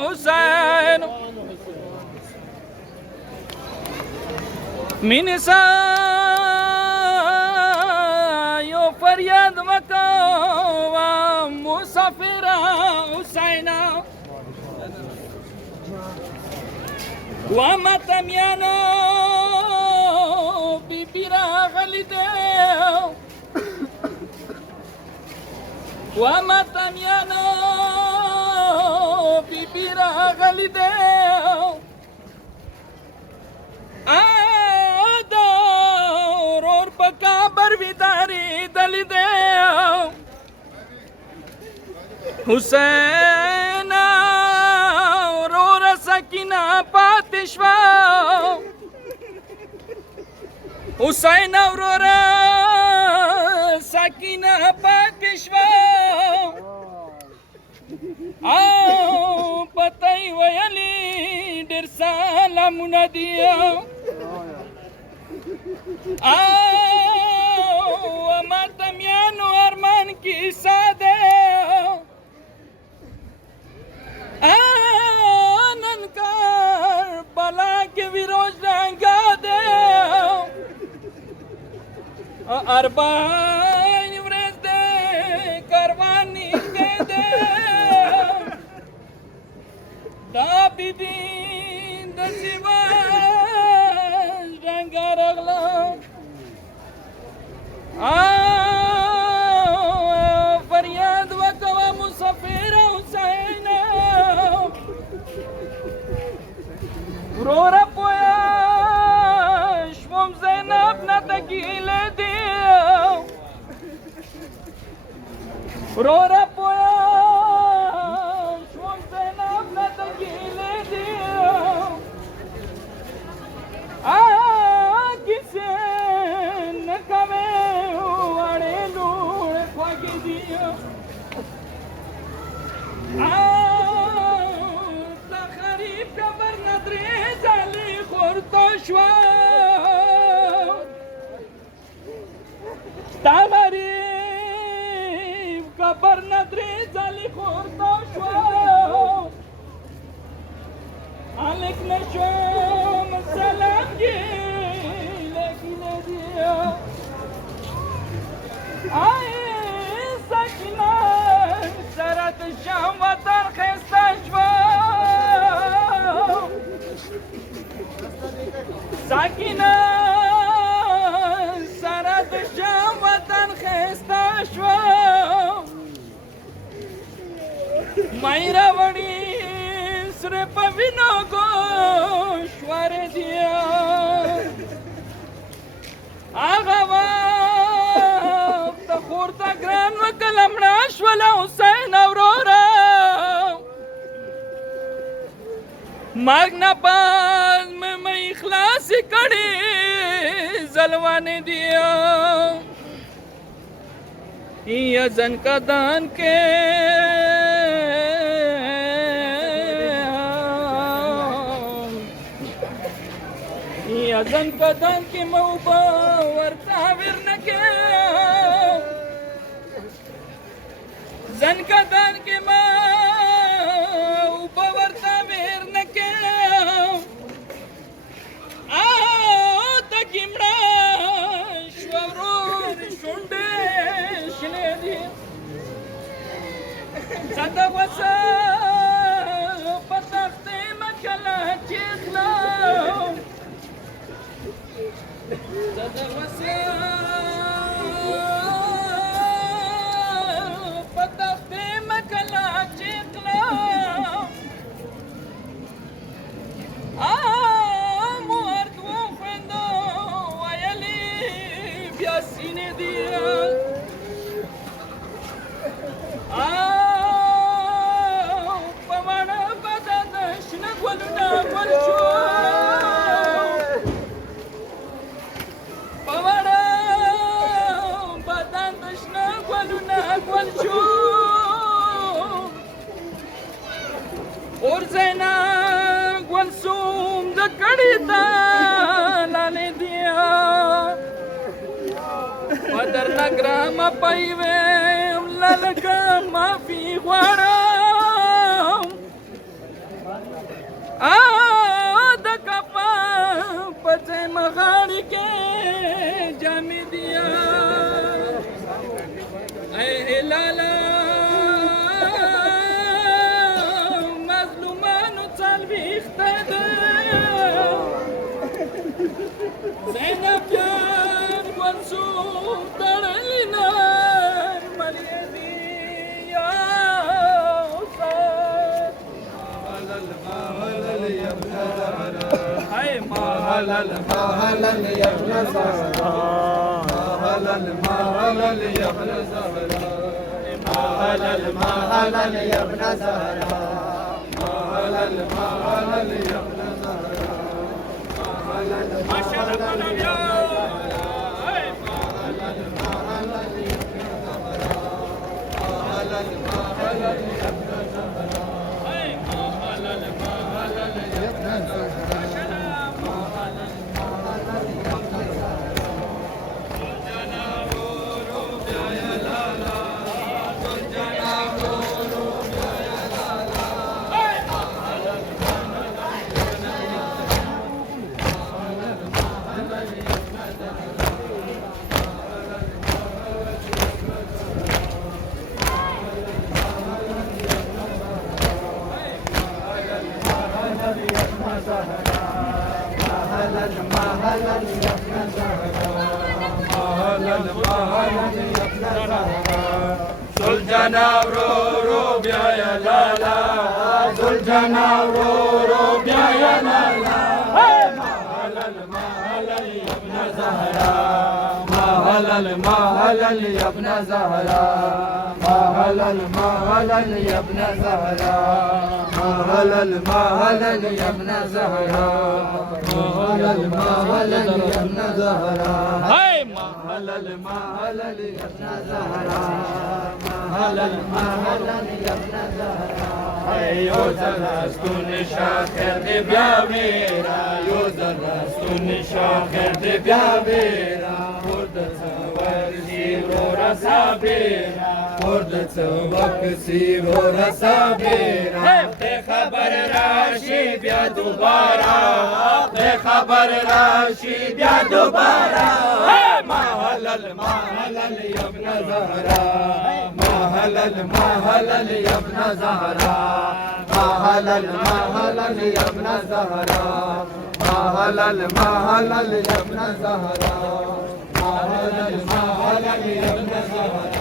حسین من سایو فریاد مکا مسافر حسین و متمیانو بی بیرا غلیده و متمیانو بی بیرا غلیده حسین رو سکینه پاتشوا حسین رو سکینه پاتشوا او پتای ویلی ډیر سلامونه دی او ماته میانو ارمان کی ساده ننکار بلا کے ویروز رنگا دے اربان ورز دے کروانی کے دے دا بی بین دا سیواز رنگا رغلا فریاد وکوا مسافر حسین ورورا پویا شوم زینب نتگیله دیو ورورا پویا شوم زینب نتگیله دیو کسی نکمه وڑے لوڑ خواگی دیو تغریب کبر ندری زلی خورتا شوا عليك نجوم السلام جيلك نديا ساكنة سرت الشام وترخيص تشوا ساكنة سرت الشام وترخيص تشوا مايرا وڑی سر پوینو گوشوار دیا آغا وقت خورتا گران وکلمنا شولا حسین اورورا ماغنا باز میں اخلاص کڑی زلوانے دیا یہ زن کا دان کے زن کدان کی موبا ورتا ورنکے زن کدان کی موبا ورتا ورنکے تکیمڑا شورور شنڈے شنے دی صدا وسا پتاختے مکلا چیخلا پتاختے مکلا چیخلا موارد و خوندو ویلی بیاسین دیا پوانا بدا دشنا گولونا گولچو اور زینا گلسوم دکڑی تا لانے دیا ودر نگرام پائیوے لك ما في غرام د کپا پته مغاړي کې جامې دیا اے هلالا مظلومانو څلوېښته ده زینب جان منصور تړلې نار مړې دي یا حسین هاي مهلل مهلل يا ابن زهراء مهلل مهلل يا ابن زهراء مهلل مهلل يا ابن زهراء مهلل مهلل يا ابن زهراء مهلل ما شاء الله يا مهلل مهلل يا ابن زهراء مهلل مهلل يا ابن زهراء مهلل مهلل يا ابن زهراء زلجنا ورو بیا یا لالا زلجنا ورو بیا یا لالا مهلل مهلل یا ابن زهراء مهلل مهلل یا ابن زهراء مهلل مهلل یا ابن زهراء مهلل مهلل یا ابن زهراء مهلل مهلل یا ابن زهراء هاي مهلل مهلل یا ابن زهراء مهلل مهلل یا ابن زهراء یو زرستون شاخر دی بیا میرا یو زرستون شاخر دی بیا میرا خورد سور سیرو رسا بیرا خورد سوک سیرو رسا بیرا تے خبر راشی بیا دوبارہ تے خبر راشی بیا دوبارہ مهلل مهلل یا ابن زهراء مهلل مهلل یا ابن زهراء مهلل مهلل یا ابن زهراء مهلل مهلل یا ابن زهراء مهلل مهلل یا ابن زهراء